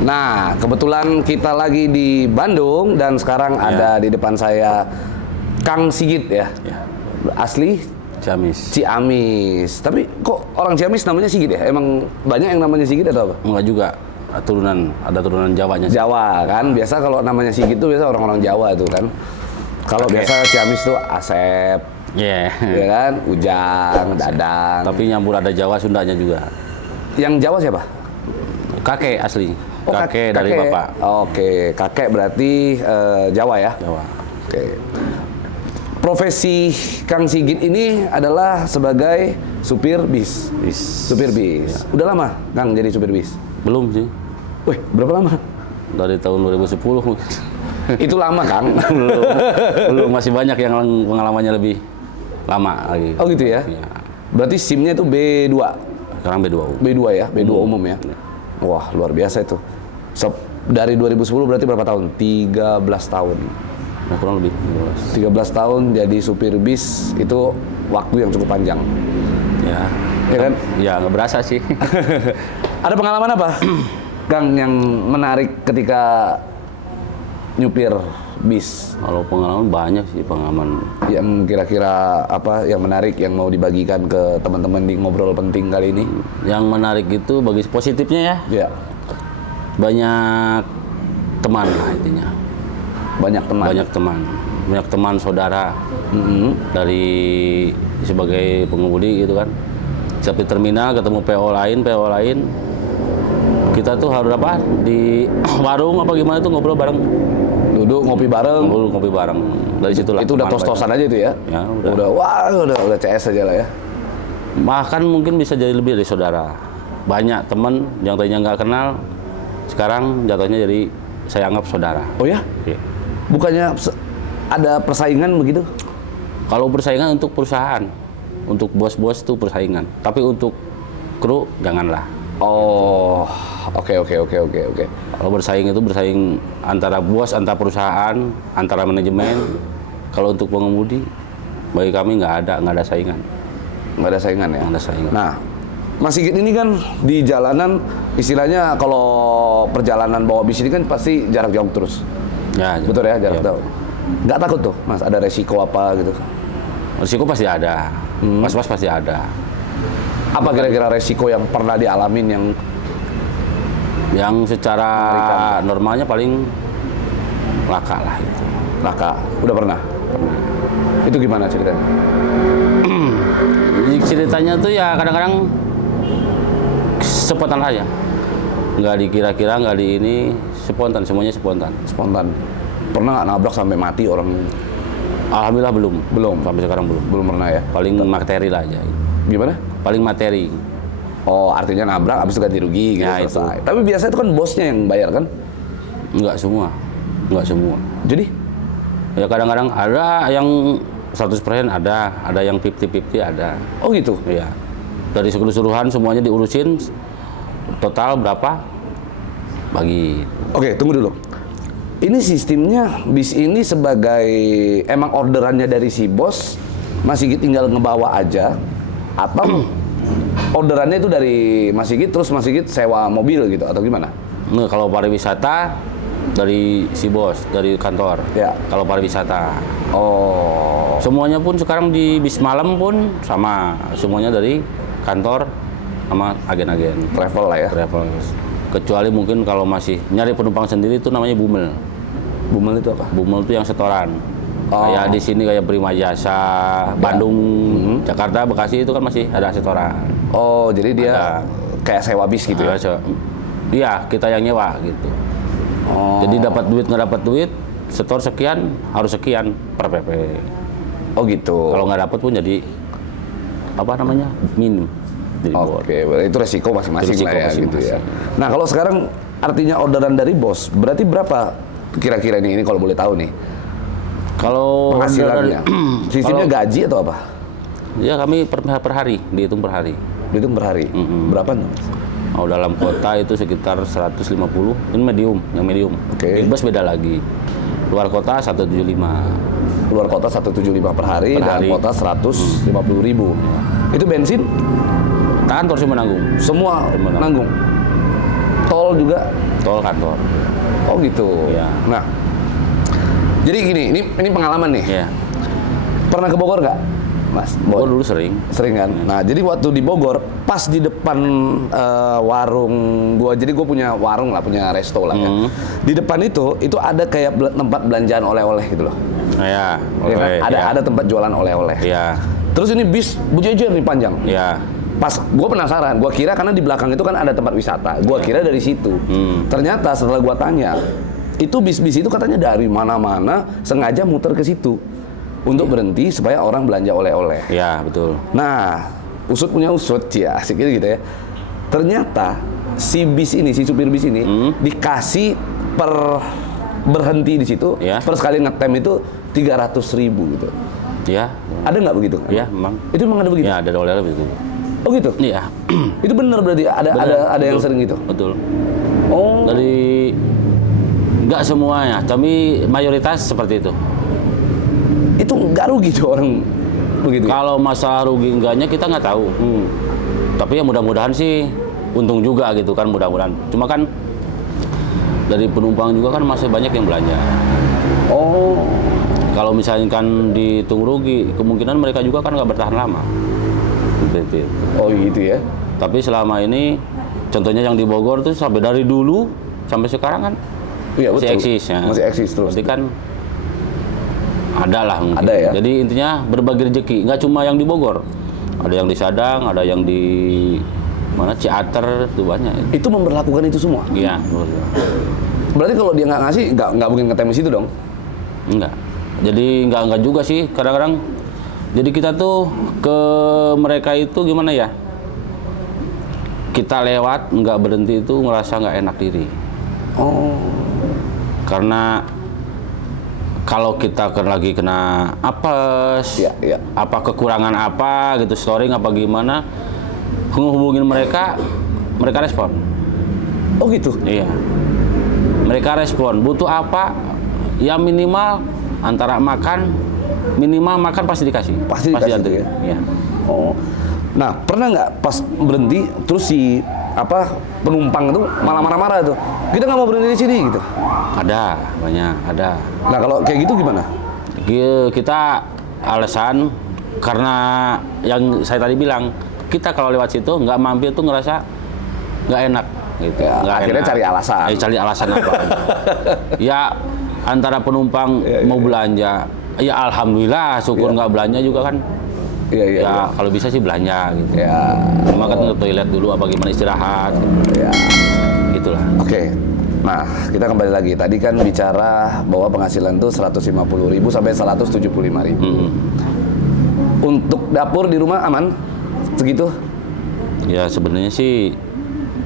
Nah, kebetulan kita lagi di Bandung dan sekarang ada di depan saya Kang Sigit ya. Asli Ciamis. Tapi kok orang Ciamis namanya Sigit ya? Emang banyak yang namanya Sigit atau apa? Enggak juga. Ada turunan Jawanya. Jawa kan. Biasa kalau namanya Sigit tuh biasa orang-orang Jawa tuh kan. Kalau biasa Ciamis tuh Asep. Iya. Ya kan? Ujang, Dadang. Tapi nyampur ada Jawa Sundanya juga. Yang Jawa siapa? Kakek asli. Oh, kakek dari bapak. Oke, kakek berarti Jawa ya? Jawa. Oke. Profesi Kang Sigit ini adalah sebagai supir bis. Supir bis. Ya. Udah lama Kang jadi supir bis? Belum sih. Wih, berapa lama? Dari tahun 2010 mungkin. Itu lama Kang? Belum, masih banyak yang pengalamannya lebih lama lagi. Oh gitu ya? Ya. Berarti SIM-nya itu B2? Sekarang B2. B2 ya? B2 umum ya? Wah, luar biasa itu. Dari 2010 berarti berapa tahun? 13 tahun. Ya, kurang lebih 13 tahun jadi supir bis itu waktu yang cukup panjang. Ya. Ya kan? Ya, nggak berasa sih. Ada pengalaman apa, Kang, yang menarik ketika nyupir bis? Kalau pengalaman banyak sih pengalaman. Yang kira-kira apa yang menarik yang mau dibagikan ke teman-teman di ngobrol penting kali ini? Yang menarik itu bagi positifnya ya. Ya. Banyak teman lah intinya. Banyak teman, saudara dari sebagai pengemudi gitu kan. Setiap di terminal ketemu PO lain, kita tuh harus apa di warung apa gimana tuh ngobrol bareng. Duduk ngopi bareng. Dari situlah. Itu udah tos-tosan aja itu ya? Ya, udah CS aja lah ya. Bahkan mungkin bisa jadi lebih dari saudara. Banyak teman yang tadinya nggak kenal, sekarang jatuhnya jadi saya anggap saudara. Oh ya? Iya. Bukannya ada persaingan begitu? Kalau persaingan untuk perusahaan, untuk bos-bos itu persaingan. Tapi untuk kru janganlah. Oh, oke. Kalau bersaing itu bersaing antara bos, antar perusahaan, antara manajemen. Kalau untuk pengemudi, bagi kami nggak ada saingan. Nggak ada saingan ya? Nggak ada saingan. Nah, Mas Sigit ini kan di jalanan, istilahnya kalau perjalanan bawa bis ini kan pasti jarak jauh terus. Ya, betul ya, jarak jauh. Nggak takut tuh, Mas, ada resiko apa gitu? Resiko pasti ada, was-was pasti ada. Apa kira-kira resiko yang pernah dialamin yang secara normalnya paling laka lah itu. Laka, udah pernah? Pernah. Itu gimana ceritanya? Ceritanya tuh ya kadang-kadang spontan aja. Nggak dikira-kira, nggak di ini, spontan, semuanya spontan. Spontan. Pernah nggak nabrak sampai mati orang? Alhamdulillah belum. Sampai sekarang belum. Belum pernah ya? Paling materi lah aja. Gimana? Paling materi. Oh, artinya nabrak, habis itu ganti rugi gitu, Ya, selesai. Tapi biasanya itu kan bosnya yang bayar kan? Enggak semua. Jadi? Ya kadang-kadang ada yang 100% ada yang 50-50 ada. Oh gitu? Iya. Dari keseluruhan semuanya diurusin, total berapa? Bagi. Oke, tunggu dulu. Ini sistemnya bis ini sebagai emang orderannya dari si bos, Mas Sigit tinggal ngebawa aja, atau orderannya itu dari Mas Sigit terus Mas Sigit sewa mobil gitu atau gimana? Nah, kalau pariwisata dari si bos, dari kantor. Ya. Kalau pariwisata. Oh. Semuanya pun sekarang di bis malam pun sama, semuanya dari kantor sama agen-agen. Travel lah ya. Travel. Kecuali mungkin kalau masih nyari penumpang sendiri itu namanya bumel. Bumel itu apa? Bumel itu yang setoran. Oh. Kayak di sini kayak Prima Jasa, Bandung, Jakarta, Bekasi itu kan masih ada setoran. Oh, jadi dia Ada. kayak sewa bis gitu ya? Iya, kita yang nyewa gitu. Oh. Jadi dapat duit nggak dapat duit, setor sekian harus sekian per PP. Oh gitu. Kalau nggak dapat pun jadi apa namanya minim. Oke, itu resiko masing-masing Resiko lah ya masing-masing. gitu ya. Nah kalau sekarang artinya orderan dari bos, berarti berapa kira-kira ini kalau boleh tahu nih Kalau penghasilannya? Sistemnya gaji atau apa? Ya kami per hari, dihitung per hari. Dihitung per hari? Berapa tuh? Oh, dalam kota itu sekitar 150, ini yang medium. Oke. Big bus beda lagi. Luar kota 175. Luar kota 175 per hari, dalam kota 150.000. Itu bensin? Kantor semua nanggung. Semua nanggung. Tol juga? Tol kantor. Oh gitu. Iya. Nah, jadi gini, ini pengalaman nih. Iya. Pernah ke Bogor nggak, Mas? Gua dulu sering. Sering kan? Nah, jadi waktu di Bogor, pas di depan warung gua, jadi gua punya warung lah, punya resto lah ya. Di depan itu ada kayak tempat belanjaan oleh-oleh gitu loh. Iya. Ya kan? Ada tempat jualan oleh-oleh. Iya. Terus ini bis berjejer nih panjang. Iya. Pas gue penasaran, gue kira karena di belakang itu kan ada tempat wisata, gue kira dari situ. Ternyata setelah gue tanya, itu bis-bis itu katanya dari mana-mana sengaja muter ke situ untuk berhenti supaya orang belanja oleh-oleh. Iya, betul. Nah, usut punya usut, ya asik gitu ya. Ternyata si bis ini, si supir bis ini dikasih per berhenti di situ, Ya. per sekali ngetem itu 300.000 gitu. Iya. Ada nggak begitu? Iya, memang. Itu memang ada begitu? Iya, ada oleh-oleh begitu. Oh gitu? Iya. Itu benar berarti ada yang sering gitu? Betul. Oh. Dari nggak semuanya, tapi mayoritas seperti itu. Itu nggak rugi tuh orang begitu? Ya? Kalau masalah rugi enggaknya kita nggak tahu. Tapi ya mudah-mudahan sih untung juga gitu kan, mudah-mudahan. Cuma kan dari penumpang juga kan masih banyak yang belanja. Oh. Kalau misalkan dihitung rugi, kemungkinan mereka juga kan nggak bertahan lama. Seperti itu. Oh gitu ya? Tapi selama ini, contohnya yang di Bogor tuh sampai dari dulu sampai sekarang kan Iya masih betul. eksis ya. Masih eksis terus. Berarti kan ada lah mungkin. Ada ya? Jadi intinya berbagi rezeki, nggak cuma yang di Bogor. Ada yang di Sadang, ada yang di mana Ciater, itu banyak. Itu memberlakukan itu semua? Iya, Berarti kalau dia nggak ngasih, nggak mungkin ngetem di situ dong? enggak. Jadi enggak juga sih. Kadang-kadang jadi kita tuh ke mereka itu gimana ya? Kita lewat nggak berhenti itu ngerasa nggak enak diri. Oh. Karena kalau kita lagi kena apes, Iya. apa kekurangan apa gitu, storing apa gimana, hubungin mereka respon. Oh gitu? Iya. Mereka respon, butuh apa? Ya minimal antara minimal makan pasti dikasih. Pasti dikasih ada. itu ya? Iya. Oh. Nah, pernah nggak pas berhenti terus si penumpang itu malah marah-marah tuh? Kita nggak mau berhenti di sini gitu. Ada, banyak, ada. Nah, kalau kayak gitu gimana? Kita alasan karena yang saya tadi bilang, kita kalau lewat situ nggak mampir tuh ngerasa nggak enak gitu. Ya, Nggak akhirnya enak. cari alasan. Cari alasan apa? Ya antara penumpang mau belanja, ya alhamdulillah, syukur nggak belanja juga kan. Iya. Ya kalau bisa sih belanja gitu. Ya. Cuma kan ke toilet dulu apa gimana istirahat. Ya. Gitulah. Oke. Nah, kita kembali lagi. Tadi kan bicara bahwa penghasilan tuh 150.000 sampai 175.000. Untuk dapur di rumah aman? Segitu? Ya sebenarnya sih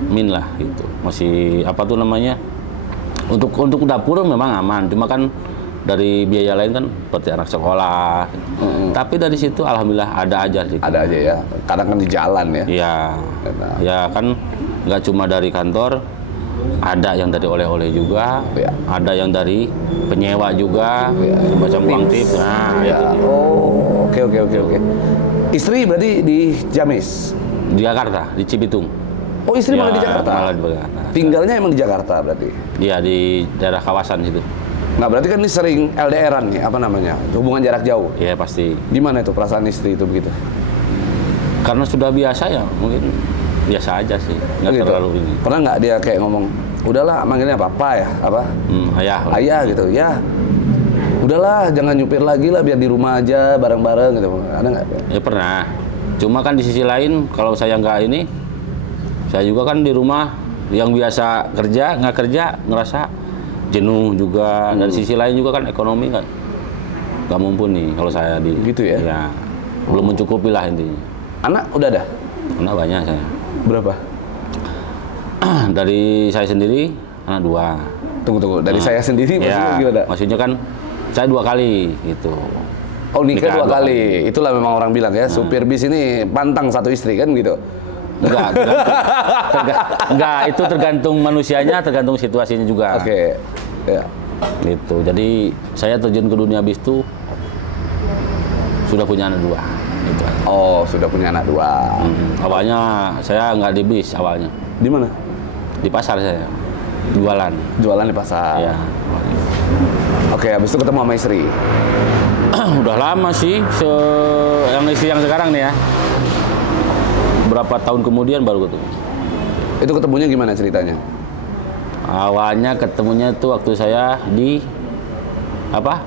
min lah gitu. Masih apa tuh namanya? Untuk dapur memang aman, cuma kan dari biaya lain kan seperti anak sekolah. Tapi dari situ alhamdulillah ada aja sih. Ada aja ya. Kadang kan di jalan ya. Iya. Ya kan nggak cuma dari kantor, ada yang dari oleh-oleh juga, Ya. ada yang dari penyewa juga, macam uang tip. Nah, Ya. itu. Oh, oke. Istri berarti di Ciamis. Di Jakarta, di Cibitung. Oh, istri malah di Ya, Jakarta. malah di Jakarta. Tinggalnya emang di Jakarta berarti. Iya, di daerah kawasan situ. Nah, berarti kan ini sering LDR-an nih, apa namanya? Hubungan jarak jauh. Iya, pasti. Gimana itu perasaan istri itu begitu? Karena sudah biasa ya, mungkin biasa aja sih, nggak Gitu. terlalu ini. Pernah nggak dia kayak ngomong, udahlah manggilnya papa ya, apa? Ayah. Ayah gitu, ya. Udahlah, jangan nyupir lagi lah, biar di rumah aja bareng-bareng gitu. Ada nggak? Ya pernah. Cuma kan di sisi lain, kalau saya nggak ini, saya juga kan di rumah yang biasa kerja, nggak kerja, ngerasa jenuh juga. Dari sisi lain juga kan ekonomi nggak mumpuni kalau saya di. Gitu ya? Ya, belum mencukupi lah intinya. Anak udah ada? Anak banyak saya. Berapa? Dari saya sendiri, anak 2. Tunggu. Dari saya sendiri maksudnya Ya, gimana? maksudnya kan saya 2 kali gitu. Oh, nikah Nikah 2 2 kali. Itulah memang orang bilang ya, supir bis ini pantang 1 istri kan gitu. Enggak, itu tergantung manusianya, tergantung situasinya juga. Oke. Ya. Gitu. Jadi saya terjun ke dunia bis itu sudah punya anak 2. Gitu. Oh, sudah punya anak 2. Awalnya saya nggak di bis awalnya. Di mana? Di pasar saya jualan. Jualan di pasar. Iya. Oke, habis itu ketemu sama istri. Udah lama sih, yang istri yang sekarang nih ya. Berapa tahun kemudian baru ketemu. Itu ketemunya gimana ceritanya? Awalnya ketemunya itu waktu saya di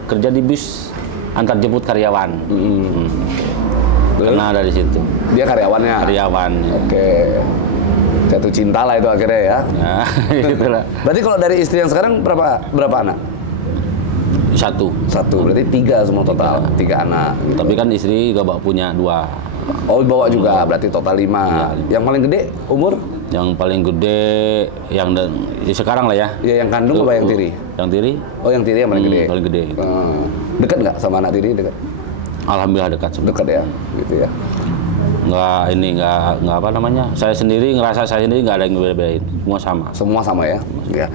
kerja di bis antar jemput karyawan. Kenal dari situ. Dia karyawannya? Karyawan. Oke. Jatuh cinta lah itu akhirnya ya? Ya, itulah. Berarti kalau dari istri yang sekarang berapa anak? Satu. Berarti 3 semua total? 3 anak. Gitu. Tapi kan istri juga punya 2. Oh, bawa juga, berarti total 5. Ya. Yang paling gede umur? Yang paling gede yang sekarang lah ya. Ya, yang kandung apa yang tiri? Yang tiri. Oh, yang tiri yang paling gede. Paling gede. Dekat nggak sama anak tiri? Dekat. Alhamdulillah dekat semua. Dekat ya, gitu ya. Nggak apa namanya. Saya sendiri ngerasa saya sendiri nggak ada yang beda-bedain. Semua sama. Semua sama ya. Ya.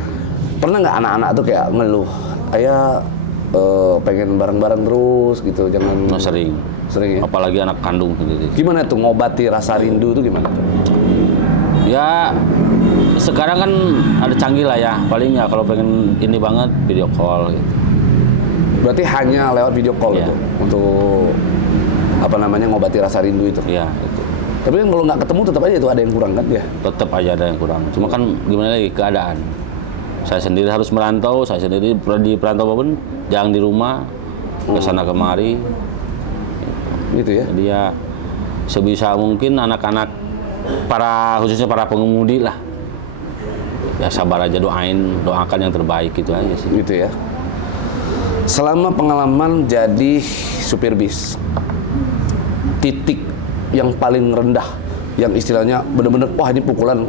Pernah nggak anak-anak tuh kayak ngeluh, ayah pengen bareng-bareng terus gitu, jangan. Sering. Sering ya. Apalagi anak kandung gitu. Gimana tuh ngobati rasa rindu tuh gimana? Ya sekarang kan ada canggih lah ya. Paling ya kalau pengen ini banget video call gitu. Berarti hanya lewat video call Iya. itu untuk ngobati rasa rindu itu. Iya itu. Tapi kan kalau nggak ketemu tetap aja itu ada yang kurang kan ya? Tetap aja ada yang kurang. Cuma kan gimana lagi keadaan. Saya sendiri harus merantau. Saya sendiri di perantau apapun jangan di rumah ke sana kemari. Gitu ya. Jadi ya sebisa mungkin anak-anak khususnya para pengemudi lah. Ya sabar aja, doakan yang terbaik itu aja sih. Gitu ya. Selama pengalaman jadi supir bis, titik yang paling rendah, yang istilahnya bener-bener wah ini pukulan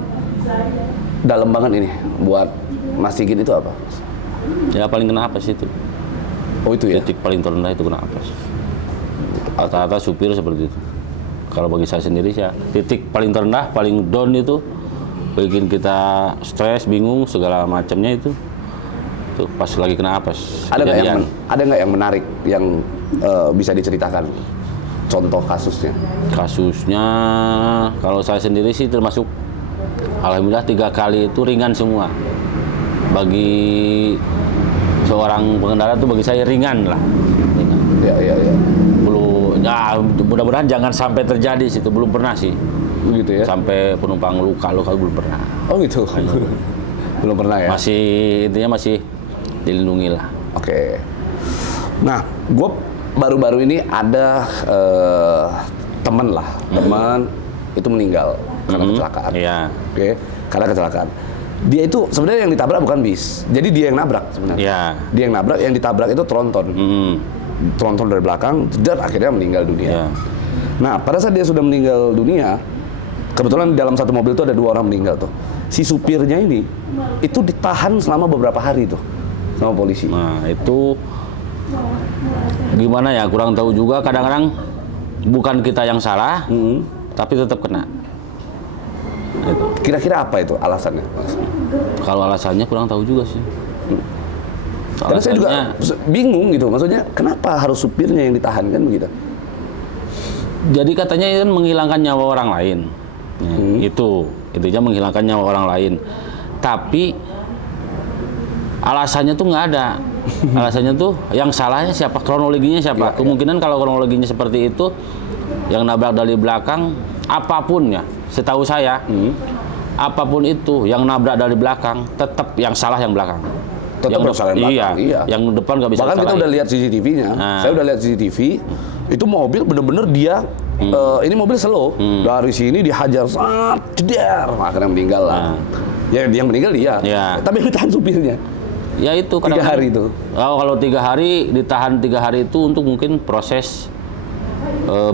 dalam banget ini buat Mas Sigit itu apa? Ya paling kena apa sih itu? Oh itu ya? Titik paling terendah itu kena apa sih? Rata-rata supir seperti itu. Kalau bagi saya sendiri ya titik paling terendah, paling down itu bikin kita stres, bingung segala macamnya itu. Tuh pas lagi kena apes. Ada nggak yang menarik yang bisa diceritakan? Contoh kasusnya? Kasusnya kalau saya sendiri sih termasuk alhamdulillah 3 kali itu ringan semua. Bagi seorang pengendara itu bagi saya ringan lah. Ringan. Ya. Belum, ya mudah-mudahan jangan sampai terjadi situ, belum pernah sih. Begitu ya? Sampai penumpang luka belum pernah. Oh gitu. Belum pernah ya? Intinya masih dilindungi lah. Oke. Nah, gue baru-baru ini ada teman itu meninggal karena kecelakaan. Iya. Oke, karena kecelakaan. Dia itu sebenarnya yang ditabrak bukan bis. Jadi dia yang nabrak sebenarnya. Iya. Dia yang nabrak, yang ditabrak itu tronton. Tronton dari belakang, dan akhirnya meninggal dunia. Iya. Nah, pada saat dia sudah meninggal dunia, kebetulan dalam satu mobil itu ada 2 orang meninggal tuh. Si supirnya ini itu ditahan selama beberapa hari tuh sama polisi. Nah, itu gimana ya? Kurang tahu juga. Kadang-kadang bukan kita yang salah, tapi tetap kena. Itu. Kira-kira apa itu alasannya, Mas? Kalau alasannya kurang tahu juga sih. Karena saya juga bingung gitu, maksudnya kenapa harus supirnya yang ditahan kan begitu? Jadi katanya kan menghilangkan nyawa orang lain. Itu intinya menghilangkan nyawa orang lain. Tapi alasannya tuh nggak ada. Alasannya tuh yang salahnya siapa, kronologinya siapa. Kemungkinan kalau kronologinya seperti itu, yang nabrak dari belakang, apapun ya, setahu saya, apapun itu yang nabrak dari belakang, tetap yang salah yang belakang. Tetap yang salah yang belakang. Iya. Yang depan nggak bisa. Bahkan kita udah lihat CCTV-nya. Saya udah lihat CCTV. Itu mobil bener-bener dia, ini mobil slow. Dari sini dihajar, ceder, akhirnya meninggal lah. Ya dia yang meninggal dia. Tapi yang ditahan supirnya. Ya itu 3 hari itu. Kalau 3 hari ditahan 3 hari itu untuk mungkin proses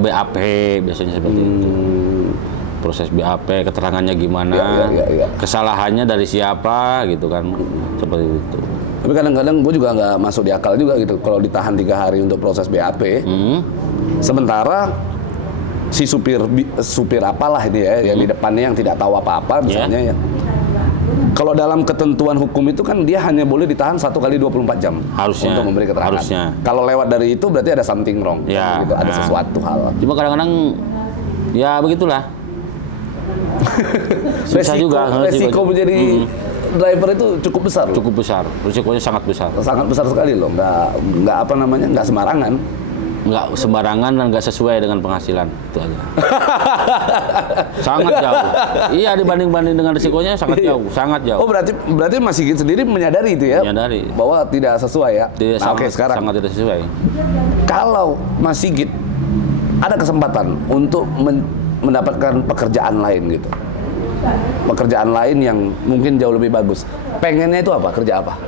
BAP biasanya seperti itu. Proses BAP, keterangannya gimana, kesalahannya dari siapa gitu kan, seperti itu. Tapi kadang-kadang gue juga nggak masuk di akal juga gitu kalau ditahan 3 hari untuk proses BAP. Sementara si supir apalah ini ya, yang di depannya yang tidak tahu apa-apa misalnya ya. Kalau dalam ketentuan hukum itu kan dia hanya boleh ditahan 1 kali 24 jam harusnya, untuk memberi keterangan. Harusnya. Kalau lewat dari itu berarti ada something wrong, ya, gitu, ada sesuatu hal. Cuma kadang-kadang ya begitulah. susah juga. Resiko menjadi driver itu cukup besar. Loh. Cukup besar, risikonya sangat besar. Sangat besar sekali loh. Nggak apa namanya, nggak sembarangan. Nggak sembarangan dan nggak sesuai dengan penghasilan, itu aja. Sangat jauh. Iya, dibanding dengan risikonya sangat jauh, sangat jauh. Oh, berarti Mas Sigit sendiri menyadari itu ya? Menyadari. Bahwa tidak sesuai ya? Nah, Oke, sekarang. Sangat tidak sesuai. Kalau Mas Sigit ada kesempatan untuk mendapatkan pekerjaan lain gitu. Pekerjaan lain yang mungkin jauh lebih bagus. Pengennya itu apa? Kerja apa?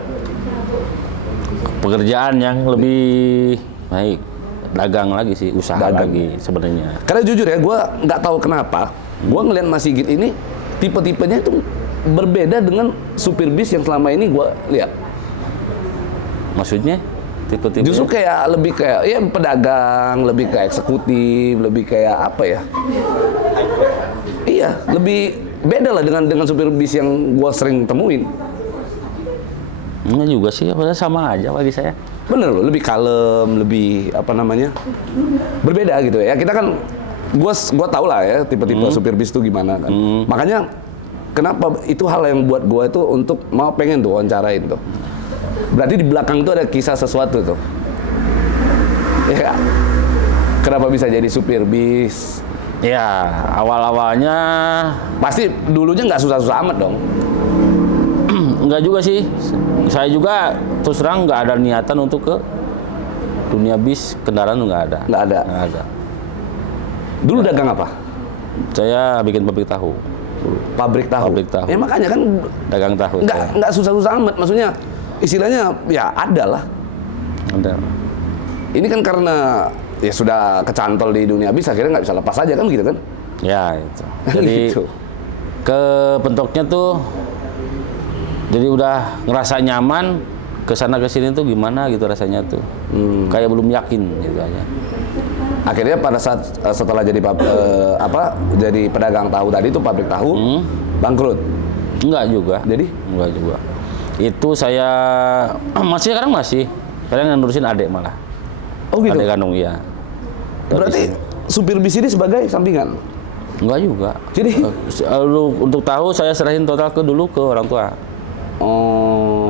Pekerjaan yang lebih baik. Dagang lagi sih, usaha Dagang. lagi sebenarnya. Karena jujur ya, gue nggak tahu kenapa, gue ngeliat Mas Sigit ini tipe-tipenya itu berbeda dengan supir bis yang selama ini gue lihat. Maksudnya tipe-tipe? Justru kayak lebih kayak ya pedagang, lebih kayak eksekutif, lebih kayak apa ya? Iya, lebih beda lah dengan supir bis yang gue sering temuin. Enggak juga sih, padahal sama aja bagi saya. Bener loh, lebih kalem, lebih apa namanya, berbeda gitu ya. Kita kan, gua tau lah ya tipe-tipe supir bis itu gimana kan. Makanya kenapa itu hal yang buat gua itu untuk pengen tuh wawancarain tuh. Berarti di belakang tuh ada kisah sesuatu tuh. Ya, kenapa bisa jadi supir bis? Ya, awal-awalnya Pasti dulunya nggak susah-susah amat dong. enggak juga sih. Saya juga terus terang nggak ada niatan untuk ke dunia bis kendaraan tuh nggak ada. Nggak ada. Nggak ada. Dulu dagang apa? Saya bikin pabrik tahu. Pabrik tahu. Pabrik tahu. Ya makanya kan Dagang tahu. saya. nggak susah-susah amat. Maksudnya istilahnya ya ada lah. Ada. Ini kan karena ya sudah kecantol di dunia bis, akhirnya nggak bisa lepas aja kan gitu kan? Ya itu. Jadi Gitu. bentuknya tuh, jadi udah ngerasa nyaman ke sana ke sini tuh gimana gitu rasanya tuh. Kayak belum yakin gitu aja. Akhirnya pada saat setelah jadi jadi pedagang tahu tadi itu pabrik tahu bangkrut. Enggak juga. Jadi Enggak juga. Itu saya sekarang masih. Sekarang nurusin adik malah. oh gitu. Adik kandung iya. Berarti supir bis ini sebagai sampingan. Enggak juga. Jadi Untuk tahu saya serahin total dulu ke orang tua.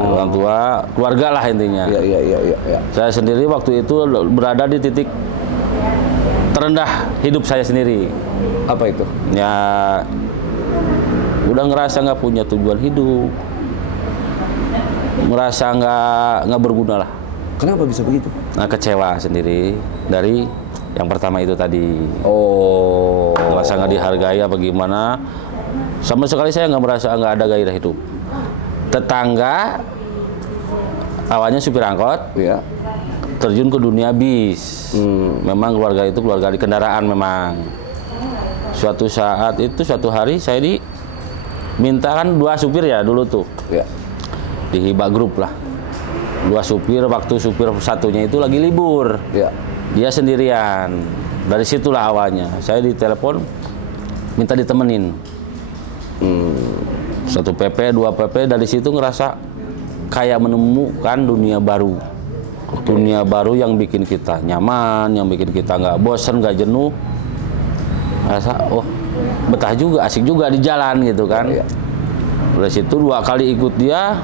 Orang tua, keluarga lah intinya. Iya. Saya sendiri waktu itu berada di titik terendah hidup saya sendiri. Apa itu? Ya, udah ngerasa nggak punya tujuan hidup, ngerasa nggak berguna lah. Kenapa bisa begitu? Nah, kecewa sendiri dari yang pertama itu tadi. Oh. Ngerasa nggak dihargai apa gimana. Sama sekali saya nggak merasa nggak ada gairah hidup. Tetangga awalnya supir angkot, Ya. terjun ke dunia bis. Memang keluarga itu keluarga di kendaraan memang. Suatu hari saya dimintakan 2 supir ya dulu tuh. Ya. Di Hibah Group lah. 2 supir, waktu supir satunya itu lagi libur. Ya. Dia sendirian. Dari situlah awalnya. Saya ditelepon minta ditemenin. 1 PP, 2 PP, dari situ ngerasa kayak menemukan dunia baru. Dunia baru yang bikin kita nyaman, yang bikin kita nggak bosan, nggak jenuh. Rasa, oh betah juga, asik juga di jalan gitu kan. Iya. Dari situ 2 kali ikut dia,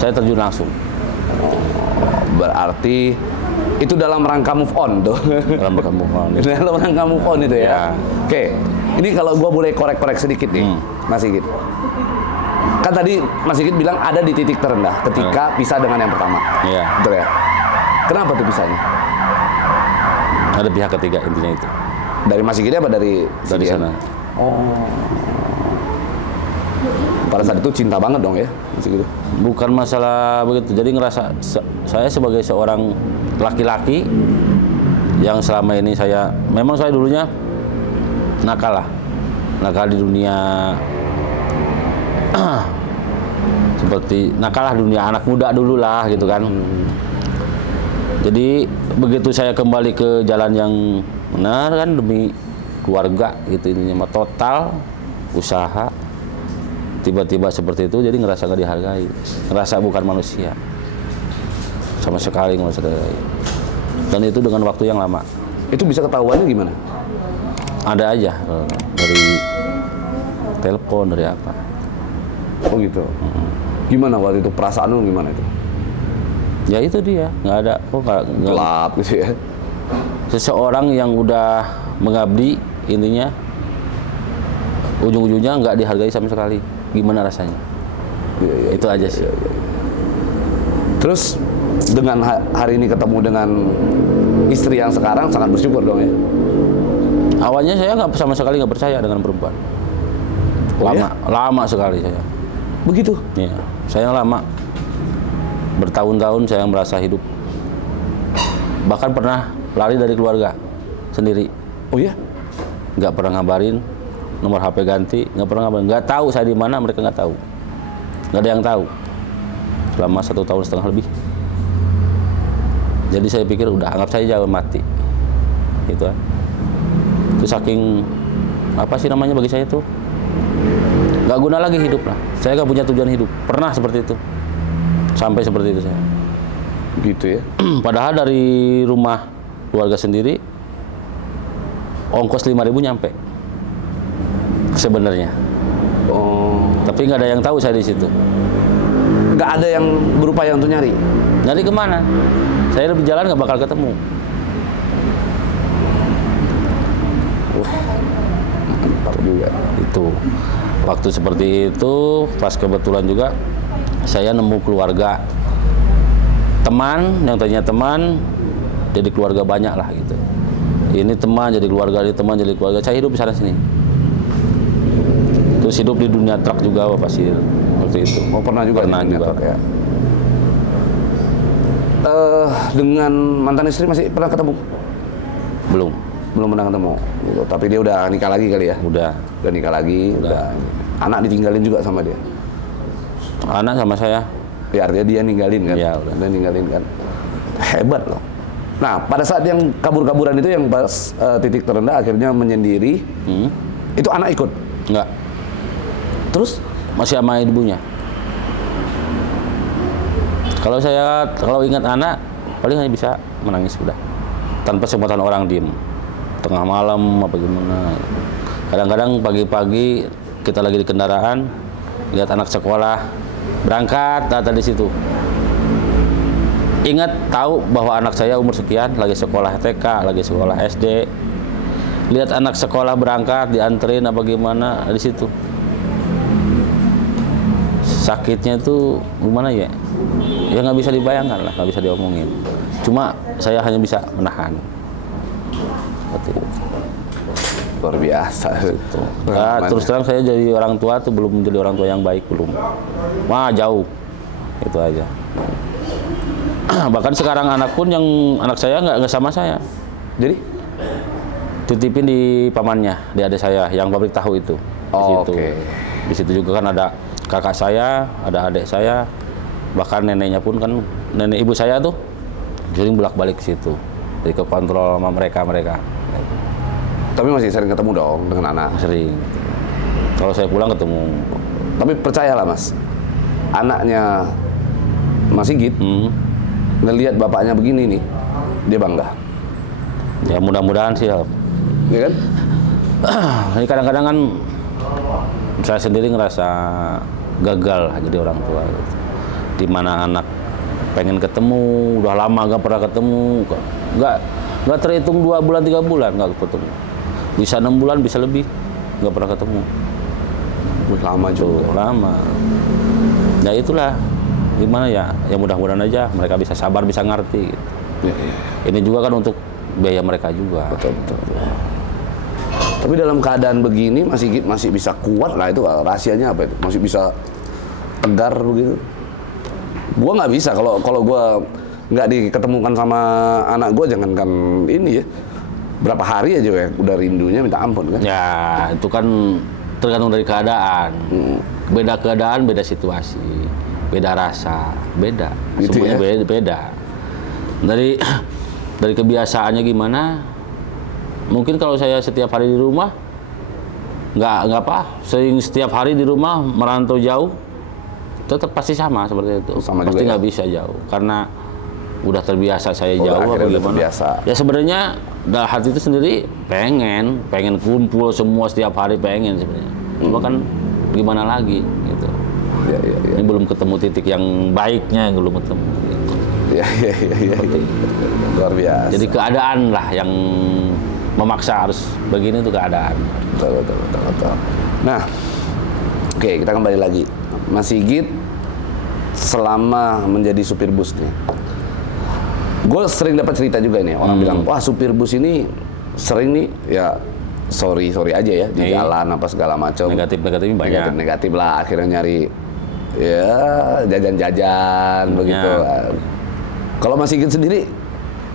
saya terjun langsung. Berarti itu dalam rangka move on tuh. Dalam perkembangan itu. Dalam rangka move on itu ya. Ya. Oke, ini kalau gua boleh korek-korek sedikit nih, Mas Sigit. Kan tadi Mas Sigit bilang ada di titik terendah ketika pisah dengan yang pertama. Iya. Betul ya? Kenapa tuh pisahnya? Ada pihak ketiga intinya itu. Dari Mas Sigit apa dari Dari Sigit? sana. Oh. Pada saat itu cinta banget dong ya, Mas Sigit. Bukan masalah begitu. Jadi ngerasa saya sebagai seorang laki-laki yang selama ini memang saya dulunya nakal lah. Nakal di dunia seperti nakal lah dunia anak muda dulu lah gitu kan. Jadi begitu saya kembali ke jalan yang benar kan demi keluarga gitu intinya mah total usaha tiba-tiba seperti itu jadi ngerasa nggak dihargai, ngerasa bukan manusia sama sekali nggak dihargai. Dan itu dengan waktu yang lama. Itu bisa ketahuannya gimana? Ada aja dari telepon, dari apa. Oh gitu. Gimana waktu itu perasaan lu gimana itu? Ya itu dia, nggak ada, nggak Gelap gitu ya. seseorang yang udah mengabdi, intinya ujung-ujungnya nggak dihargai sama sekali. Gimana rasanya? Iya. Itu aja sih. Terus dengan hari ini ketemu dengan istri yang sekarang sangat bersyukur dong ya. Awalnya saya nggak sama sekali nggak percaya dengan perempuan. Oh, Lama, ya? lama sekali saya. Begitu. Ya, saya lama. Bertahun-tahun saya merasa hidup. Bahkan pernah lari dari keluarga sendiri. Oh ya? Nggak pernah ngabarin, nomor HP ganti, nggak pernah ngabarin. Nggak tahu saya di mana, mereka nggak tahu. Nggak ada yang tahu. Selama 1,5 tahun lebih. Jadi saya pikir udah anggap saya jauh mati. Gitu kan. Itu saking apa sih namanya bagi saya tuh nggak guna lagi hidup lah. Saya nggak punya tujuan hidup. Pernah seperti itu. Sampai seperti itu saya. Gitu ya. Padahal dari rumah keluarga sendiri ongkos 5.000 nyampe sebenarnya. Oh. Tapi nggak ada yang tahu saya di situ. Nggak ada yang berupaya untuk nyari. Nyari kemana? Saya di jalan nggak bakal ketemu. Mantap juga. Itu waktu seperti itu pas kebetulan juga saya nemu keluarga teman yang tadinya teman jadi keluarga banyak lah gitu. Ini teman jadi keluarga, ini teman jadi keluarga. Saya hidup di sana sini. Terus hidup di dunia truk juga Bapak Sir waktu itu. Oh pernah juga. Pernah di dunia juga. truk ya. Dengan mantan istri masih pernah ketemu? Belum. Belum pernah ketemu. Gitu. Tapi dia udah nikah lagi kali ya? Udah. Udah nikah lagi. Udah. Anak ditinggalin juga sama dia? Anak sama saya. Ya artinya dia ninggalin kan? Iya, udah. Dia ninggalin kan? Hebat loh. Nah pada saat yang kabur-kaburan itu yang pas titik terendah akhirnya menyendiri, itu anak ikut? Enggak. Terus? Masih sama ibunya. Kalau ingat anak paling hanya bisa menangis sudah. Tanpa sempatan orang diem. Tengah malam apa gimana. Kadang-kadang pagi-pagi kita lagi di kendaraan lihat anak sekolah berangkat data di situ. Ingat tahu bahwa anak saya umur sekian lagi sekolah TK, lagi sekolah SD. Lihat anak sekolah berangkat dianterin apa gimana di situ. Sakitnya itu gimana ya? Ya nggak bisa dibayangkan lah, nggak bisa diomongin. Cuma saya hanya bisa menahan. Seperti itu. Luar biasa. Gitu. Nah, terus terang saya jadi orang tua tuh belum menjadi orang tua yang baik, belum. Wah jauh. Itu aja. Bahkan sekarang anak saya nggak sama saya. Jadi? Titipin di pamannya, di adik saya yang pabrik tahu itu. Di Oh, situ. oke. Di situ juga kan ada kakak saya, ada adik saya, bahkan neneknya pun kan nenek ibu saya tuh sering bolak-balik ke situ. Jadi ke kontrol sama mereka. Tapi masih sering ketemu dong dengan anak. Sering. Kalau saya pulang ketemu. Tapi percayalah mas, anaknya Mas Sigit ngelihat bapaknya begini nih, dia bangga. Ya mudah-mudahan sih ya. Iya kan? Ini kadang-kadang kan saya sendiri ngerasa gagal jadi orang tua gitu. Dimana anak pengen ketemu, udah lama gak pernah ketemu, nggak terhitung 2 bulan 3 bulan nggak ketemu, bisa 6 bulan bisa lebih nggak pernah ketemu. Lama juga. Lama. Ya itulah gimana ya, ya mudah-mudahan aja mereka bisa sabar, bisa ngerti gitu. Ini juga kan untuk biaya mereka juga. Betul. Tapi dalam keadaan begini masih bisa kuat lah, itu rahasianya apa itu? Masih bisa tegar begitu. Gua nggak bisa kalau gua nggak diketemukan sama anak gua, jangankan ini ya. Berapa hari aja ya udah rindunya minta ampun kan. Ya, itu kan tergantung dari keadaan. Beda keadaan, beda situasi, beda rasa, beda. Gitu Semuanya ya? beda. Dari kebiasaannya gimana? Mungkin kalau saya setiap hari di rumah nggak apa, setiap hari di rumah merantau jauh, tetap pasti sama seperti itu. Sama pasti juga nggak ya? bisa jauh karena udah terbiasa saya Udah jauh apa akhirnya udah gimana. terbiasa. Ya sebenarnya dalam hati itu sendiri pengen kumpul semua setiap hari, pengen sebenarnya. Cuma kan gimana lagi gitu. Ya, ya, ya. Ini belum ketemu titik yang baiknya, yang belum ketemu. Ya, ya, ya, ya, ya. Luar biasa. Jadi keadaan lah yang memaksa harus begini tuh keadaan. Betul, betul, betul, betul. Nah, oke, kita kembali lagi. Mas Sigit selama menjadi supir bus nih, gue sering dapat cerita juga nih, orang bilang, wah supir bus ini sering nih, ya sorry aja ya, di jalan apa segala macam. Negatif-negatifnya banyak. Negatif lah, akhirnya nyari ya jajan-jajan begitu. Kalau Mas Sigit sendiri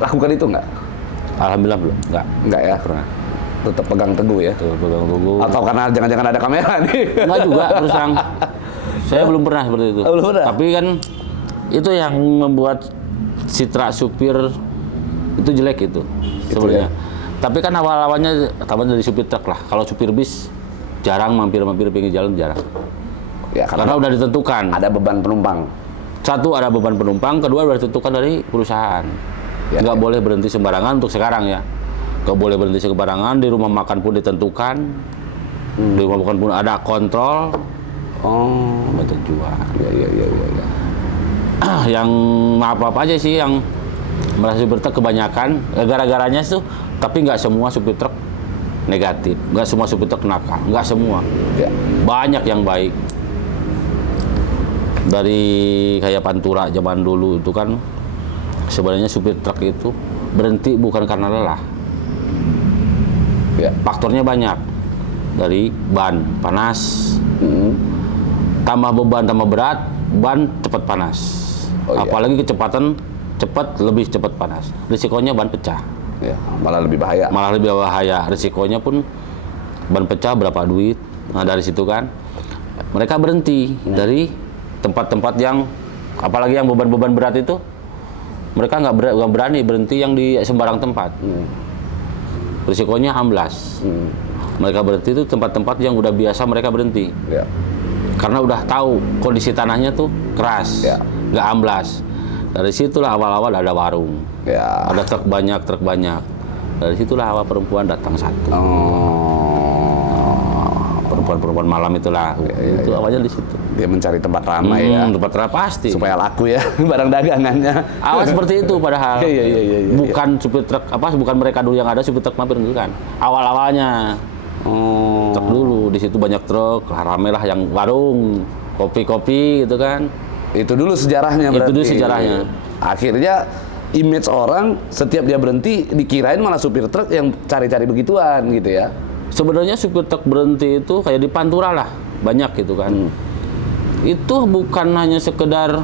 lakukan itu nggak? Alhamdulillah belum, Nggak ya? pernah. Tetap pegang teguh ya? Tuh, pegang teguh. Atau karena jangan-jangan ada kamera nih? Enggak juga, terus terang. Saya belum pernah seperti itu. Belum pernah? Tapi kan itu yang membuat citra supir itu jelek itu sebenarnya. Ya? Tapi kan awal-awalnya dari supir truk lah. Kalau supir bis jarang mampir-mampir pinggir jalan, jarang. Ya, Karena udah ditentukan. ada beban penumpang. Satu, ada beban penumpang. Kedua, udah ditentukan dari perusahaan. Ya, Nggak ya. boleh berhenti sembarangan untuk sekarang ya. Nggak boleh berhenti sembarangan. Di rumah makan pun ditentukan. Di rumah makan pun ada kontrol. Oh, Ada tujuan. ya, ya, ya, ya, ya. Yang apa aja sih yang merasa supir truk kebanyakan gara-garanya tuh, tapi nggak semua supir truk negatif, nggak semua supir truk nakal, nggak semua. Ya. Banyak yang baik. Dari kayak Pantura zaman dulu itu kan sebenarnya supir truk itu berhenti bukan karena lelah. Ya. Faktornya banyak. Dari ban panas, tambah beban tambah berat, ban cepat panas. Oh, iya. Apalagi kecepatan cepat, lebih cepat panas. Risikonya ban pecah. Ya, malah lebih bahaya. Malah lebih bahaya. Risikonya pun ban pecah berapa duit. Nah dari situ kan mereka berhenti dari tempat-tempat yang, apalagi yang beban-beban berat itu, mereka nggak berani berhenti yang di sembarang tempat. Risikonya amblas. Mereka berhenti itu tempat-tempat yang udah biasa mereka berhenti. Ya. Karena udah tahu kondisi tanahnya tuh keras, Ya. nggak amblas. Dari situlah awal-awal ada warung, Ya. ada truk banyak. Dari situlah awal perempuan datang satu. Perempuan-perempuan malam itulah. Itu awalnya di situ. Dia mencari tempat ramai ya, Tempat ramai pasti. supaya laku ya barang dagangannya. Awal seperti itu padahal. Iya. Bukan supir truk bukan mereka dulu yang ada supir truk mampir dulu kan. Awal-awalnya. Truk dulu, di situ banyak truk, rame lah yang warung, kopi-kopi gitu kan. Itu dulu sejarahnya berarti. Itu dulu sejarahnya. Akhirnya image orang setiap dia berhenti dikirain malah supir truk yang cari-cari begituan gitu ya. Sebenarnya supir truk berhenti itu kayak di Pantura lah, banyak gitu kan. Itu bukan hanya sekedar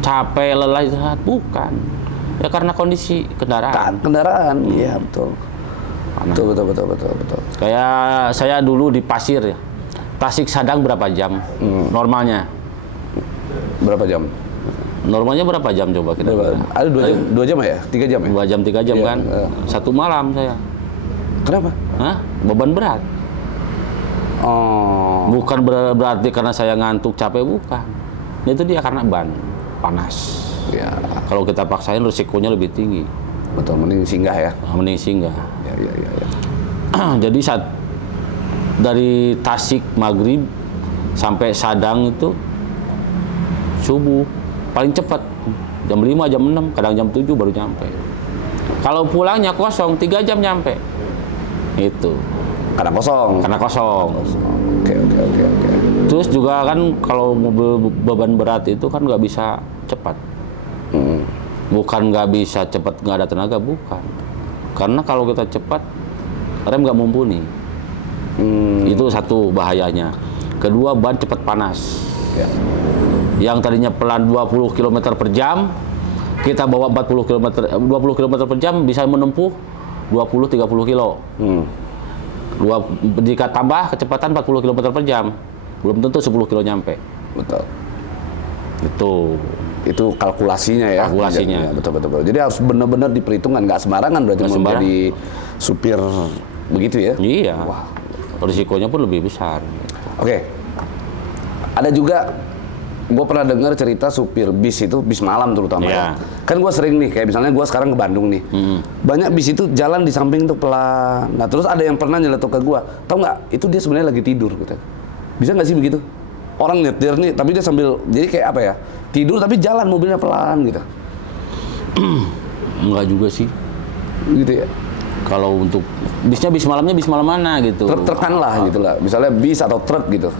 capek, lelah, istirahat, bukan. Ya karena kondisi kendaraan. Kendaraan, iya betul. Betul. Kayak saya dulu di Pasir ya. Tasik Sadang berapa jam? Normalnya. Berapa jam? Normalnya berapa jam coba kita? Ada 2 jam ya? 3 jam ya? 2 jam 3 jam Iya, kan? Satu malam saya. Kenapa? Hah? Beban berat. Oh. Bukan berarti karena saya ngantuk capek, bukan. Itu dia karena ban panas. Ya, Kalau kita paksain risikonya lebih tinggi. betul, mending singgah ya. Mending singgah. Ya. Jadi saat dari Tasik maghrib sampai Sadang itu subuh paling cepat jam 5, jam 6, kadang jam 7 baru nyampe. Kalau pulangnya kosong 3 jam nyampe. Itu Karena kosong. karena kosong. Oke. Terus juga kan kalau mobil beban berat itu kan nggak bisa cepat. Bukan nggak bisa cepat, nggak ada tenaga, bukan. Karena kalau kita cepat rem nggak mumpuni. Itu satu bahayanya. Kedua, ban cepat panas. Ya. Yang tadinya pelan 20 km per jam, kita bawa 20 km per jam bisa menempuh 20-30 kilo. Jika tambah kecepatan 40 km per jam, belum tentu 10 kilo nyampe. Betul. Itu kalkulasinya ya. Kalkulasinya. Ya, betul. Jadi harus benar-benar diperhitungkan, nggak sembarangan berarti Nggak mau sembarang. jadi supir begitu ya. Iya. Risikonya pun lebih besar. Oke. Ada juga, gue pernah dengar cerita supir bis itu, bis malam terutama ya. Kan gue sering nih, kayak misalnya gue sekarang ke Bandung nih. Banyak bis itu jalan di samping tuh pelan. Nah terus ada yang pernah nyeletuk ke gue, tau nggak? Itu dia sebenarnya lagi tidur gitu. Bisa nggak sih begitu? Orang nyetir nih, tapi dia sambil jadi kayak apa ya? Tidur tapi jalan mobilnya pelan gitu. Enggak juga sih. Gitu ya. Kalau untuk bisnya bis malam mana gitu. Truk-trukan lah gitu lah. Misalnya bis atau truk gitu.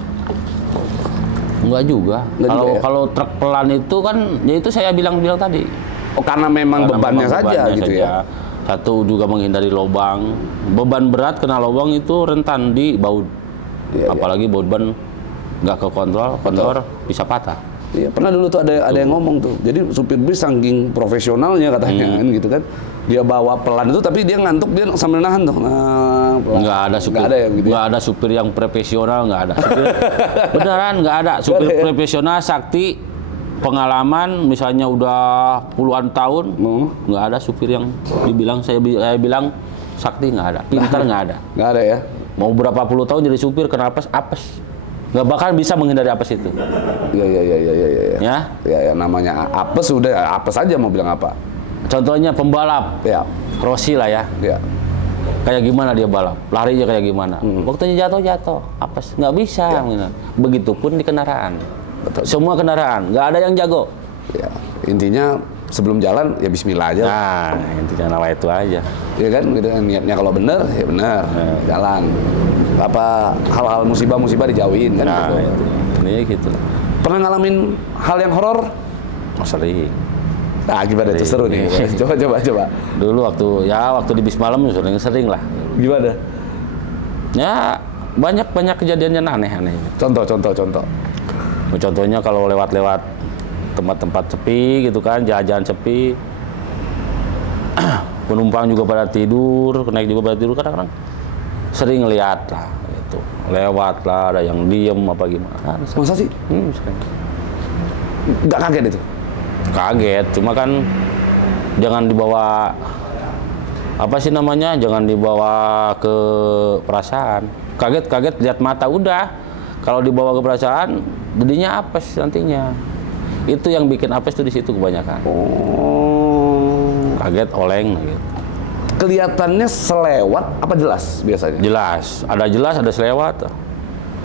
Enggak juga. Enggak juga ya? Kalau truk pelan itu kan, ya itu saya bilang tadi. Oh, karena memang bebannya saja gitu ya. Satu juga menghindari lubang. Beban berat kena lubang itu rentan di baut. Iya, Apalagi baut ban nggak kekontrol, bisa patah. Iya, pernah dulu tuh ada yang ngomong tuh. Jadi supir bis saking profesionalnya katanya kan gitu kan. Dia bawa pelan itu tapi dia ngantuk, dia sambil nahan tuh. Nah, pelan. Nggak ada supir. Nggak ada yang gitu. Nggak ada supir yang profesional, nggak ada. Supir, beneran nggak ada. Supir Nggak ada ya? profesional sakti pengalaman misalnya udah puluhan tahun, nggak ada supir yang dibilang saya bilang sakti, nggak ada. Pintar nggak ada. Nggak ada ya. Mau berapa puluh tahun jadi supir kenapa apes? Nggak bakal bisa menghindari apes itu. Iya. Ya. Ya namanya apes udah apes aja mau bilang apa. Contohnya pembalap, Ya. Rossi lah ya. Ya. Kayak gimana dia balap, larinya kayak gimana. Waktunya jatuh, apes, nggak bisa. Gitu. Begitupun di kendaraan. Betul. Semua kendaraan, nggak ada yang jago. Ya. Intinya sebelum jalan ya bismillah aja. Nah, intinya nama itu aja. Ya kan gitu kan, niatnya kalau benar ya benar. Jalan. Apa hal-hal musibah dijauhin kan Nah, gitu. itu. Ini gitu. Pernah ngalamin hal yang horor? Sering. Nah, gimana tuh seru nih. Coba. Dulu waktu di bis malam sering lah. Gimana? Ya banyak kejadian yang aneh-aneh. Contoh. Contohnya kalau lewat tempat-tempat sepi gitu kan, jalan-jalan sepi, penumpang juga pada tidur, naik juga pada tidur, kadang-kadang sering ngeliat lah, gitu. Lewat lah, ada yang diem apa gimana. Masa sih? Sering. Nggak kaget itu? Kaget, cuma kan jangan dibawa jangan dibawa ke perasaan. Kaget lihat mata udah. Kalau dibawa ke perasaan, jadinya apes nantinya. Itu yang bikin apes tuh di situ kebanyakan. Oh. Kaget, oleng gitu. Kelihatannya selewat apa jelas biasanya? Jelas, ada selewat.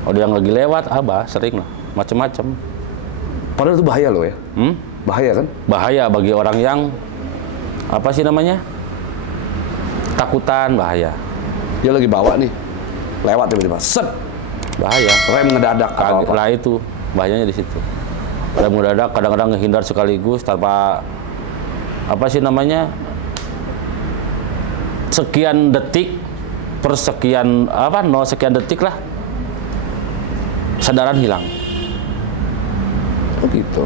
Ada yang lagi lewat, sering lah, macem-macem. Padahal itu bahaya loh ya. Bahaya kan? Bahaya bagi orang yang takutan, bahaya. Dia lagi bawa nih, lewat tiba-tiba, set, Bahaya. rem ngedadak. Kaget lah itu, bahayanya di situ. Rem mendadak, kadang-kadang ngehindar sekaligus tanpa sekian detik per sekian sekian detik lah, sadaran hilang. Oh gitu.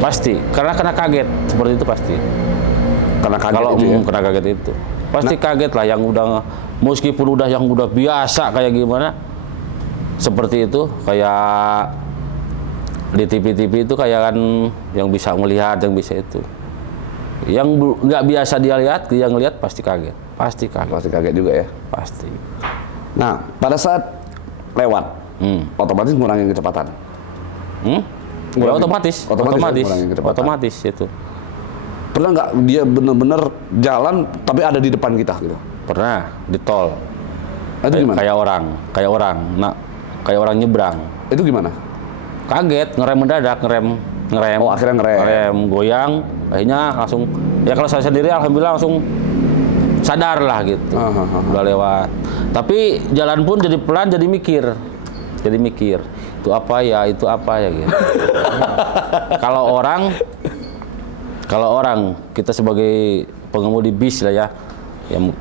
Pasti, karena kena kaget seperti itu pasti. Karena kaget Kalau itu ya? kena kaget itu, pasti kaget lah. Yang meskipun yang udah biasa kayak gimana, seperti itu, kayak di TV-TV itu kayak kan yang bisa melihat, yang bisa itu. Yang nggak biasa dia lihat, yang lihat pasti kaget. Pasti kaget juga ya? Pasti. Nah, pada saat lewat, otomatis ngurangin kecepatan. Ya, otomatis ngurangin kecepatan. Otomatis itu. Pernah nggak dia bener-bener jalan tapi ada di depan kita gitu? Pernah di tol. Itu gimana? Kayak orang nyebrang. Itu gimana? Kaget, ngerem mendadak, ngerem. Oh, akhirnya ngerem. Ngerem, goyang, akhirnya langsung, ya kalau saya sendiri alhamdulillah langsung sadar lah gitu. Udah lewat. Tapi jalan pun jadi pelan, jadi mikir. Itu apa ya gitu. Kalau orang kita sebagai pengemudi bis lah ya, yang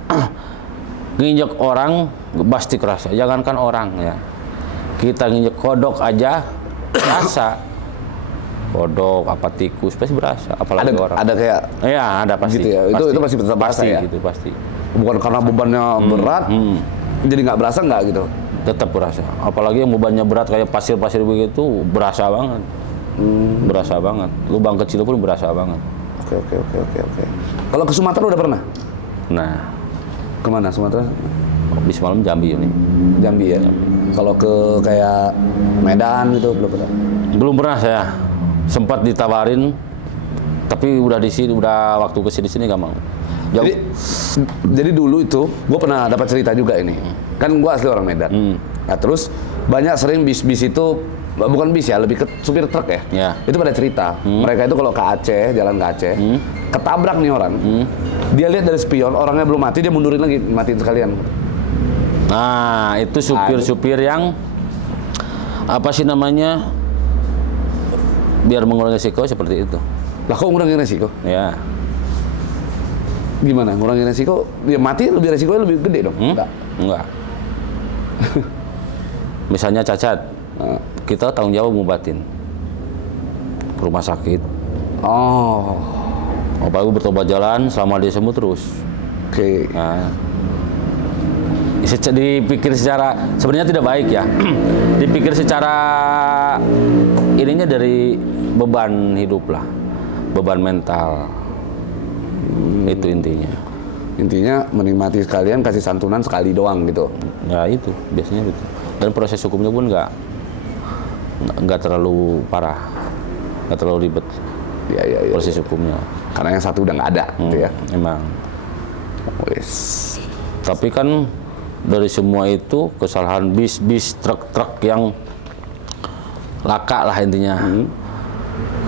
nginjek orang pasti kerasa. Jangankan orang ya, kita nginjek kodok aja berasa. Kodok, tikus pasti berasa. Apalagi orang. Ada kayak. Iya, ada pasti. Gitu ya. Itu pasti tetap berasa ya. Gitu, pasti. Bukan karena bebannya berat, jadi nggak berasa nggak gitu? Tetap berasa. Apalagi yang bebannya berat kayak pasir-pasir begitu, berasa banget. Berasa banget. Lubang kecil pun berasa banget. Oke. Kalau ke Sumatera udah pernah? Nah, kemana Sumatera? bis malam Jambi ini. Jambi ya. Kalau ke kayak Medan gitu belum pernah? Belum pernah saya. Sempat ditawarin, tapi udah waktu kesini nggak mau. Jauh. Jadi dulu itu gue pernah dapat cerita juga ini. Kan gue asli orang Medan. Nah terus banyak sering bis-bis itu, bukan bis ya, lebih ke supir truk ya. Ya. Itu pada cerita, mereka itu kalau ke Aceh, jalan ke Aceh, ketabrak nih orang. Dia lihat dari spion, orangnya belum mati, dia mundurin lagi, matiin sekalian. Nah, itu supir-supir yang apa sih namanya? Biar mengurangi risiko seperti itu. Lah kok ngurangin resiko? Ya. Gimana ngurangin resiko? Ya mati lebih resikonya lebih gede dong? Enggak. Misalnya cacat, kita tanggung jawab ngobatin ke rumah sakit. Oh, Apalagi bertobat jalan selama dia sembuh terus. oke. Nah, dipikir secara sebenarnya tidak baik ya. Dipikir secara ininya dari beban hidup lah, beban mental. Itu intinya. Intinya menikmati sekalian, kasih santunan sekali doang gitu. Ya itu biasanya gitu. Dan proses hukumnya pun nggak terlalu parah, nggak terlalu ribet Ya. proses hukumnya. Karena yang satu udah nggak ada, gitu ya. Emang. Wes. Tapi kan dari semua itu kesalahan bis, truk-truk yang laka lah intinya.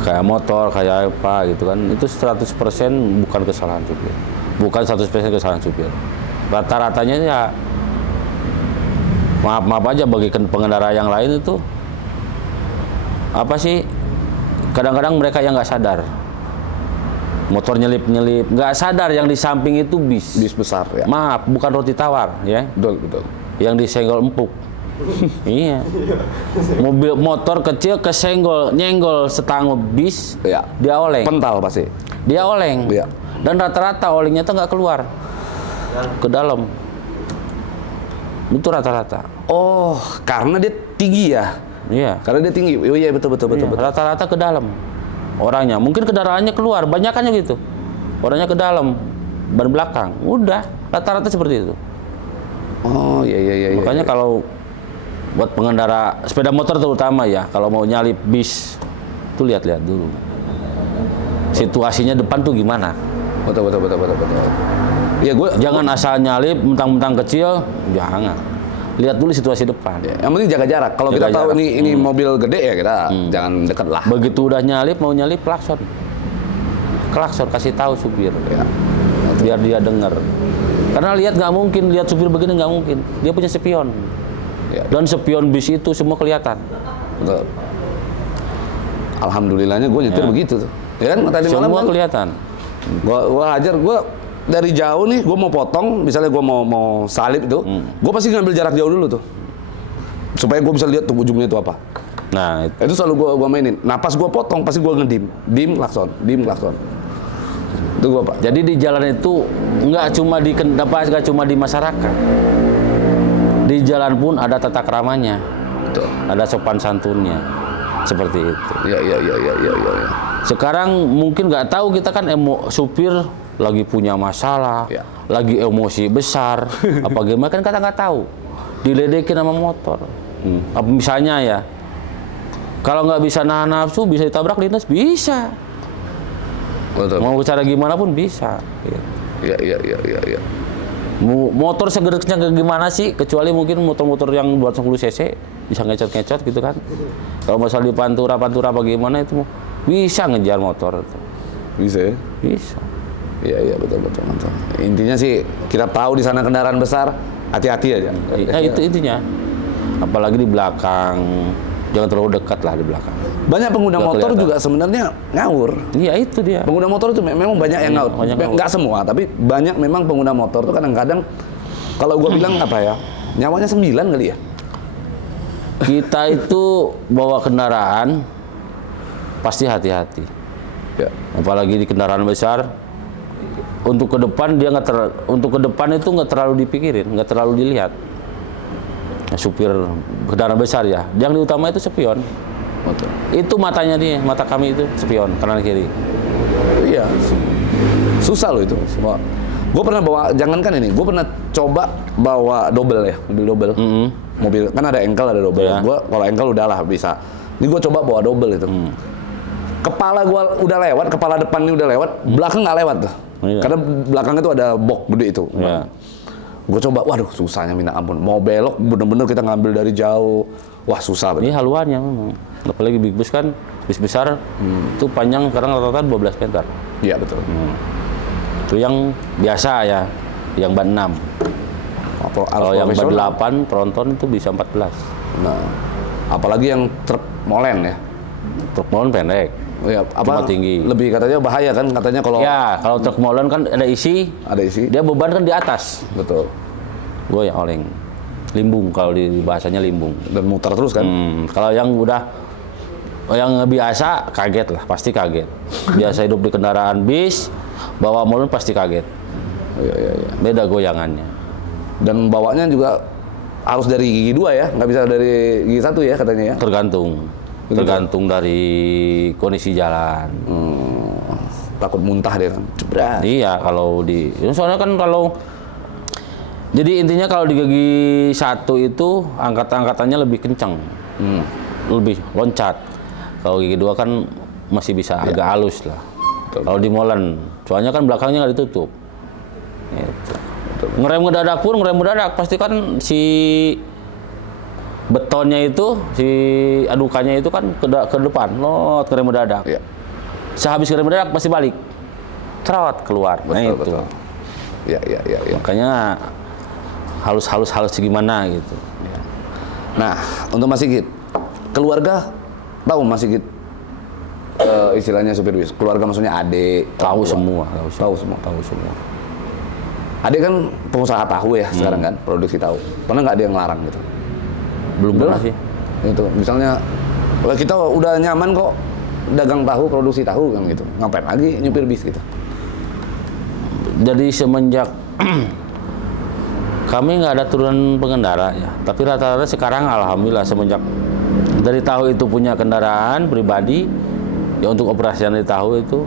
Kayak motor, kayak apa gitu kan. Itu 100% bukan kesalahan supir. Bukan 100% kesalahan supir. Rata-ratanya ya maaf aja bagi pengendara yang lain itu apa sih? Kadang-kadang mereka yang nggak sadar. Motor nyelip, nggak sadar yang di samping itu bis. Bis besar ya. Maaf, bukan roti tawar ya. Betul. Yang disenggol empuk. Iya. Motor kecil kesenggol, nyenggol setanggup bis, Ya. dia oleng. Pental pasti. Dia oleng. Iya. Dan rata-rata olengnya tuh nggak keluar ke dalam. Itu rata-rata. Oh, karena dia tinggi ya. Iya. Karena dia tinggi. Oh iya betul. Iya, rata-rata ke dalam. Orangnya, mungkin kendaraannya keluar, banyakannya gitu. Orangnya ke dalam, ban belakang. Udah, rata-rata seperti itu. Oh iya. Makanya kalau buat pengendara sepeda motor terutama ya, kalau mau nyalip bis, tuh lihat-lihat dulu. Situasinya depan tuh gimana? Betul. Ya gue Jangan asal nyalip, mentang-mentang kecil, jangan. Lihat dulu situasi depan. yang penting jaga jarak. Kalau kita Jaga tahu jarak. ini mobil gede ya kita jangan deket lah. Begitu udah nyalip, mau nyalip, klakson. Klakson, kasih tahu supir. Ya. Biar dia dengar. Karena lihat nggak mungkin, lihat supir begini nggak mungkin. Dia punya spion. Ya. Dan spion bis itu semua kelihatan. Betul. Alhamdulillahnya gue nyetir begitu tuh. Ya kan tadi malam Semua kan kelihatan. gue hajar, gue dari jauh nih, gue mau potong, misalnya gue mau salip itu, gue pasti ngambil jarak jauh dulu tuh, supaya gue bisa lihat tuh ujungnya itu apa. Nah, Itu selalu gue mainin. Nah pas gue potong, pasti gue dim klakson. Itu gue pak. jadi di jalan itu nggak cuma di masyarakat. Di jalan pun ada tata keramanya, Betul. ada sopan santunnya, seperti itu. Ya. Sekarang mungkin nggak tahu kita kan supir lagi punya masalah, Ya. lagi emosi besar, apa gimana kan kita nggak tahu. Diledekin sama motor. Apa misalnya ya, kalau nggak bisa nahan nafsu bisa ditabrak lintas bisa. Betul. Mau cara gimana pun bisa. Ya. Motor segereknya gimana sih? Kecuali mungkin motor-motor yang 210 cc bisa ngecot-ngecot gitu kan. Kalau masalah di pantura bagaimana itu bisa ngejar motor itu. Bisa ya? Bisa. Iya betul. Intinya sih kita tahu di sana kendaraan besar, hati-hati aja. Nah, itu intinya. Apalagi di belakang, jangan terlalu dekat lah di belakang. Banyak pengguna Nggak motor kelihatan. juga sebenarnya ngawur. Iya itu dia. Pengguna motor itu memang banyak yang ngawur. banyak ngawur. Nggak semua, tapi banyak memang pengguna motor tuh kadang-kadang kalau gue bilang apa ya, nyawanya 9 kali ya. Kita itu bawa kendaraan pasti hati-hati. Ya. Apalagi di kendaraan besar. Untuk ke depan itu nggak terlalu dipikirin, nggak terlalu dilihat. Nah, supir kendaraan besar ya, yang diutama itu spion. Betul. Itu matanya dia, mata kami itu spion kanan kiri. Iya. Susah loh itu. Gue pernah bawa, jangankan ini, gue pernah coba bawa double ya, mobil double. Mobil kan ada engkel ada double. Ya. Gue kalau engkel udahlah bisa. Ini gue coba bawa double itu. Kepala gue udah lewat, kepala depan ini udah lewat, belakang nggak lewat tuh. Iya. Karena belakangnya tuh ada box gede itu. Ya. Gue coba, waduh susahnya minta ampun. Mau belok bener-bener kita ngambil dari jauh. Wah susah Ini bener. haluannya memang. Apalagi big bus kan, bis besar itu panjang sekarang rata-rata 12 meter. Iya betul. Itu yang biasa ya, yang ban 6. Kalau yang ban 8 tronton itu bisa 14. Nah, apalagi yang truk molen ya. Truk molen pendek. Ya, Cuma tinggi. Lebih katanya bahaya kan katanya kalau Ya, kalau truk molen kan ada isi, ada isi. dia beban kan di atas. Betul. Gue yang oleng. Limbung kalau di bahasanya limbung. Dan muter terus kan. Kalau yang udah yang biasa kaget lah, pasti kaget. Biasa hidup di kendaraan bis, bawa molen pasti kaget. Iya, iya, iya. Beda goyangannya. Dan bawanya juga harus dari gigi 2 ya, nggak bisa dari gigi 1 ya katanya ya. Tergantung dari kondisi jalan. Takut muntah dia kan. Jebret. Iya, kalau di soalnya kan kalau jadi intinya kalau di gigi 1 itu angkatannya lebih kencang. Lebih loncat. Kalau gigi 2 kan masih bisa agak halus lah. Kalau di molen, soalnya kan belakangnya nggak ditutup. Gitu. Ngerem mendadak pasti kan si betonnya itu, si adukannya itu kan ke depan, ngerem mendadak. Iya. Sehabis ngerem mendadak pasti balik, cerot keluar. Nah itu. Betul. Iya, iya, iya, iya. Makanya halus gimana gitu. Nah, untuk Mas Sigit, keluarga tahu Mas Sigit istilahnya supir bis. Keluarga maksudnya adik, Tahu orang tua. semua. Tahu semua. Adik kan pengusaha tahu ya sekarang kan, produksi tahu. Pernah nggak dia ngelarang gitu? Belum pernah sih. Itu misalnya "Wah, kita udah nyaman kok dagang tahu, produksi tahu kan gitu. Ngapain lagi nyupir bis gitu?" Jadi semenjak kami nggak ada turunan pengendara ya, tapi rata-rata sekarang alhamdulillah semenjak dari tahu itu punya kendaraan pribadi ya untuk operasian di tahu itu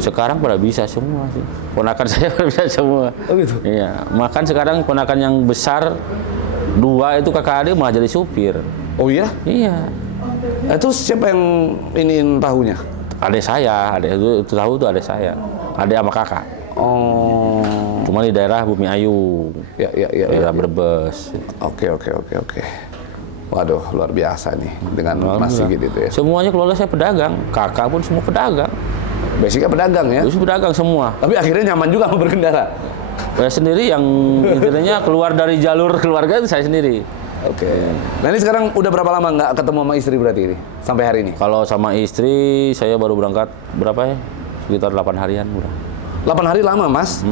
sekarang pada bisa semua sih. Ponakan saya pada bisa semua. Oh gitu? Iya, makan sekarang ponakan yang besar 2 itu kakak adik malah jadi supir. Oh iya? Iya. Itu siapa yang iniin tahunya? Adik saya, itu tahu itu adik saya. Adik sama kakak. Oh. Cuma di daerah Bumi Ayu. Ya, ya, ya. Daerah Brebes. Oke. Waduh, luar biasa nih dengan Mas Sigit itu ya. Semuanya keluarga saya pedagang, kakak pun semua pedagang. Basicnya pedagang ya. Terus pedagang semua. Tapi akhirnya nyaman juga sama berkendara. Saya sendiri yang intinya keluar dari jalur keluarga itu saya sendiri. Oke. Nah ini sekarang udah berapa lama nggak ketemu sama istri berarti ini? Sampai hari ini? Kalau sama istri saya baru berangkat berapa ya? Sekitar 8 harian udah. 8 hari lama mas?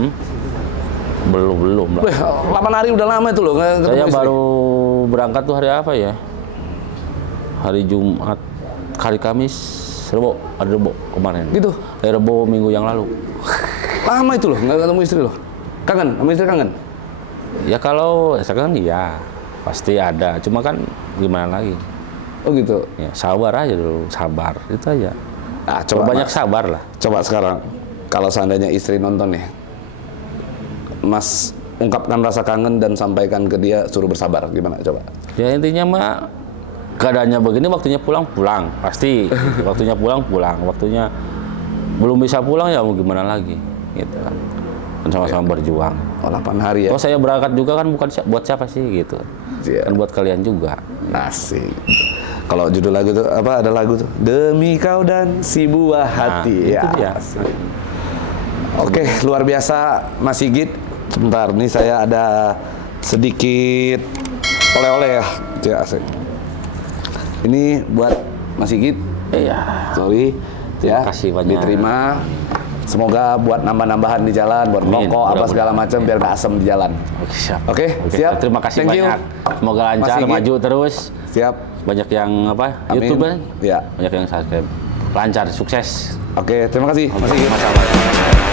Belum lah. Wih, 8 hari udah lama itu loh nggak ketemu Saya istri. baru berangkat tuh hari apa ya? Hari Jumat, hari Kamis, hari Rebo kemarin. Gitu? Hari Rebo minggu yang lalu. Lama itu loh nggak ketemu istri loh. Kangen? Sama istri kangen? Ya kalau sekarang iya pasti ada. Cuma kan gimana lagi? Oh gitu? Ya sabar aja dulu, sabar itu aja. Ah, coba Banyak Mas. sabar lah. Coba sekarang, kalau seandainya istri nonton ya, Mas ungkapkan rasa kangen dan sampaikan ke dia suruh bersabar. Gimana coba? Ya intinya mah keadaannya begini, waktunya pulang pasti. Waktunya pulang, waktunya belum bisa pulang ya mau gimana lagi, gitu kan. Kan sama-sama berjuang. Oh 8 hari ya? Oh saya berangkat juga kan bukan buat siapa sih gitu. Iya. Kan buat kalian juga. Asik. Kalau judul lagu tuh apa? Ada lagu tuh Demi Kau dan Si Buah Hati. Itu dia. Asik. Oke, luar biasa Mas Sigit. Sebentar, nih saya ada sedikit oleh-oleh ya. Ya, asik. Ini buat Mas Sigit. Iya. Sorry. Ya, Terima kasih banyak. diterima. Semoga buat nambah-nambahan di jalan, buat Amin. rokok apa Mudah-mudahan. segala macam biar nggak asem di jalan. Oke, siap. Oke, siap. Terima kasih Thank you. banyak. Semoga lancar, Mas Sigit. maju terus. Siap. Banyak yang apa? Amin. YouTuber. Ya. Banyak yang subscribe. Lancar, sukses. Oke, terima kasih Mas Sigit. Masalah.